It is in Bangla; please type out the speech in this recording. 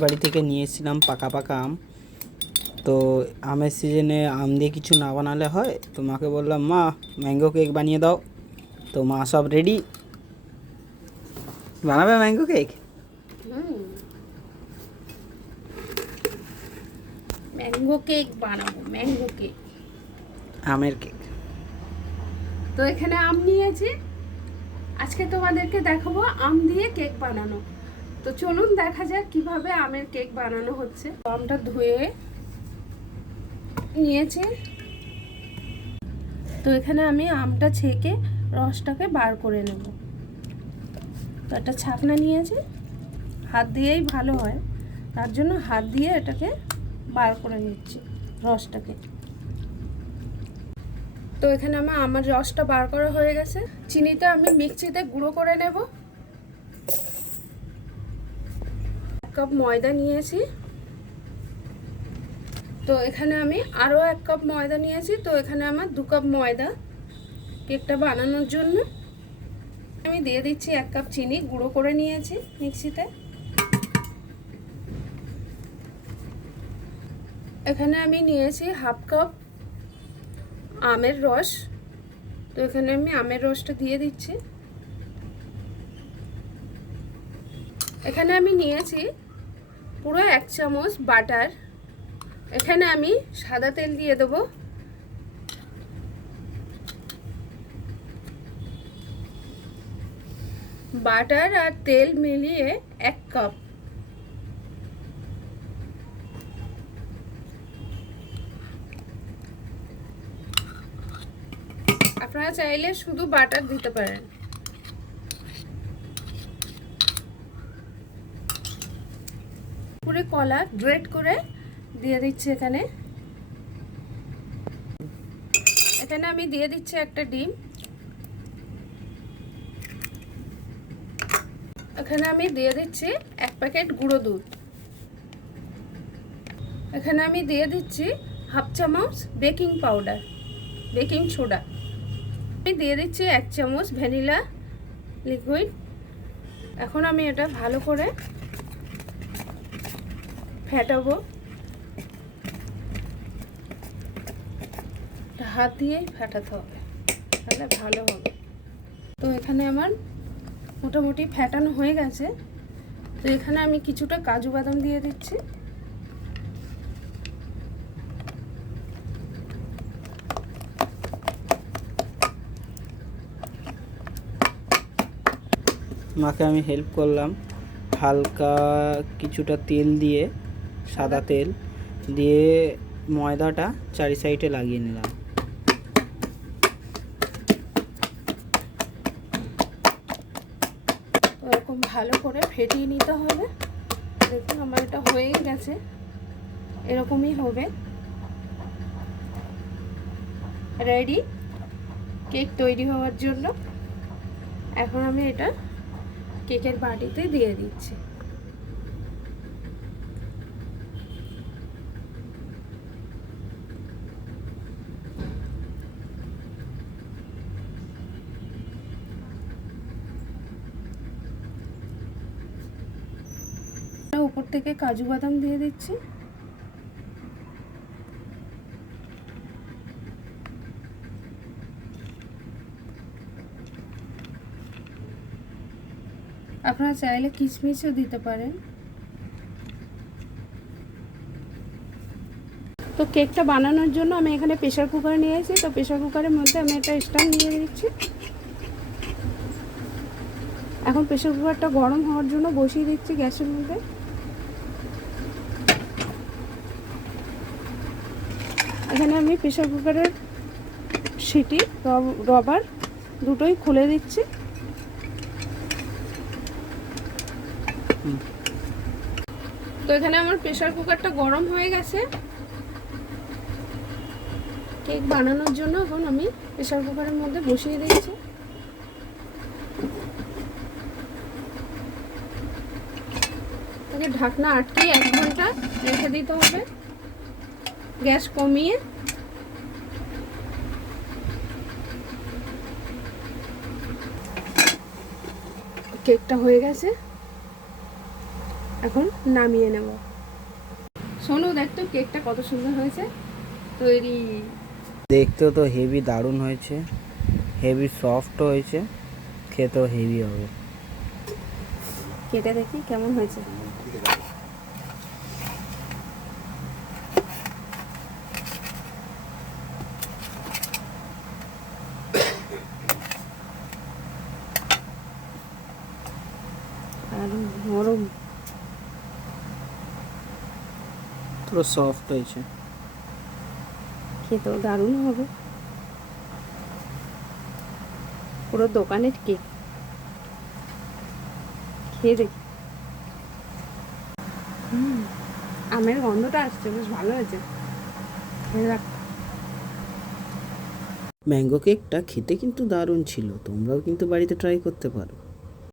বাড়ি থেকে নিয়ে এসেছিলাম পাকা পাকা আম। তো আমের সিজনে আম দিয়ে কিছু না বানালে হয়। তো মাকে বললাম মা ম্যাঙ্গো কেক বানিয়ে দাও। তো মা সব রেডি বানাবে ম্যাঙ্গো কেক ম্যাঙ্গো কেক বানাবো ম্যাঙ্গো কেক আমের কেক তো এখানে আম নিয়েছি। আজকে তোমাদেরকে দেখাবো আম দিয়ে কেক বানানো। তো চলুন দেখা যাক কীভাবে আমের কেক বানানো হচ্ছে। আমটা ধুয়ে নিয়েছি। তো এখানে আমি আমটা ছেঁকে রসটাকে বার করে নেব। তো একটা ছাকনা নিয়েছি। হাত দিয়েই ভালো হয়। তার জন্য হাত দিয়ে এটাকে বার করে নিচ্ছি রসটাকে। তো এখানে আমার আমার রসটা বার করা হয়ে গেছে। চিনিটা আমি মিক্সিতে গুঁড়ো করে নেব এক কাপ ময়দা নিয়েছি। তো এখানে আমি আরও এক কাপ ময়দা নিয়েছি। তো এখানে আমার দু কাপ ময়দা কেকটা বানানোর জন্য। আমি দিয়ে দিচ্ছি এক কাপ চিনি, গুঁড়ো করে নিয়েছি মিক্সিতে। এখানে আমি নিয়েছি হাফ কাপ আমের রস। তো এখানে আমি আমের রসটা দিয়ে দিচ্ছি। এখানে আমি নিয়েছি পুরো এক চামচ বাটার। এখানে আমি সাদা তেল দিয়ে দেবো। বাটার আর তেল মিলিয়ে এক কাপ। আপনারা চাইলে শুধু বাটার দিতে পারেন। পুরো কলা, গ্রেট করে দিয়ে দিচ্ছি এখানে। এখানে আমি দিয়ে দিচ্ছি একটা ডিম। এখানে আমি দিয়ে দিচ্ছি এক প্যাকেট গুঁড়ো দুধ। এখানে আমি দিয়ে দিচ্ছি হাফ চামচ বেকিং পাউডার, বেকিং সোডা। আমি দিয়ে দিচ্ছি এক চামচ ভ্যানিলা লিকুইড। এখন আমি এটা ভালো করে ফেটাবো। হাত দিয়েই ফেটাতে হবে, তাহলে ভালো হবে। তো এখানে আমার মোটামুটি ফ্যাটানো হয়ে গেছে। তো এখানে আমি কিছুটা কাজু বাদাম দিয়ে দিচ্ছি। মাকে আমি হেল্প করলাম, হালকা কিছুটা তেল দিয়ে। সাদা তেল দিয়ে ময়দাটা চারি সাইডে লাগিয়ে নিলাম। এরকম ভালো করে ফেটিয়ে নিতে হবে। দেখুন আমার এটা হয়েই গেছে। এরকমই হবে। রেডি কেক তৈরি হওয়ার জন্য। এখন আমি এটা কেকের বাটিতে দিয়ে দিচ্ছি। উপর থেকে কাজু বাদাম দিয়ে দিচ্ছি। আপনারা চাইলে কিশমিশও দিতে পারেন। তো কেকটা বানানোর জন্য আমি এখানে প্রেশার কুকার নিয়েছি। তো প্রেশার কুকারের মধ্যে আমি একটা স্টান নিয়ে দিচ্ছি। এখন প্রেশার কুকারটা গরম হওয়ার জন্য বসিয়ে দিচ্ছি গ্যাসের মধ্যে। এখানে আমি প্রেশার কুকারের সিটি রবার দুটোই খুলে দিচ্ছি। তো এখানে আমার প্রেশার কুকারটা গরম হয়ে গেছে। কেক বানানোর জন্য এখন আমি প্রেশার কুকারের মধ্যে বসিয়ে দিয়েছি ঢাকনা আটকে এক ঘণ্টা রেখে দিতে হবে। গ্যাস কমিয়ে কেকটা হয়ে গেছে। এখন নামিয়ে নেব। শোনো দেখ তো কেকটা কত সুন্দর হয়েছে। তৈরি। দেখতেও তো হেভি দারুণ হয়েছে। হেভি সফট হয়েছে। খেতেও হেভি হবে। কেটে দেখি কেমন হয়েছে। আর নরম। পুরো সফট হয়েছে। খেতেও দারুণ হবে। পুরো দোকানের কেক। খেয়ে দেখি। আমের গন্ধটা আসছে বেশ ভালো হয়েছে। ম্যাঙ্গো কেকটা খেতে কিন্তু দারুণ ছিল তোমরাও কিন্তু বাড়িতে ট্রাই করতে পারো।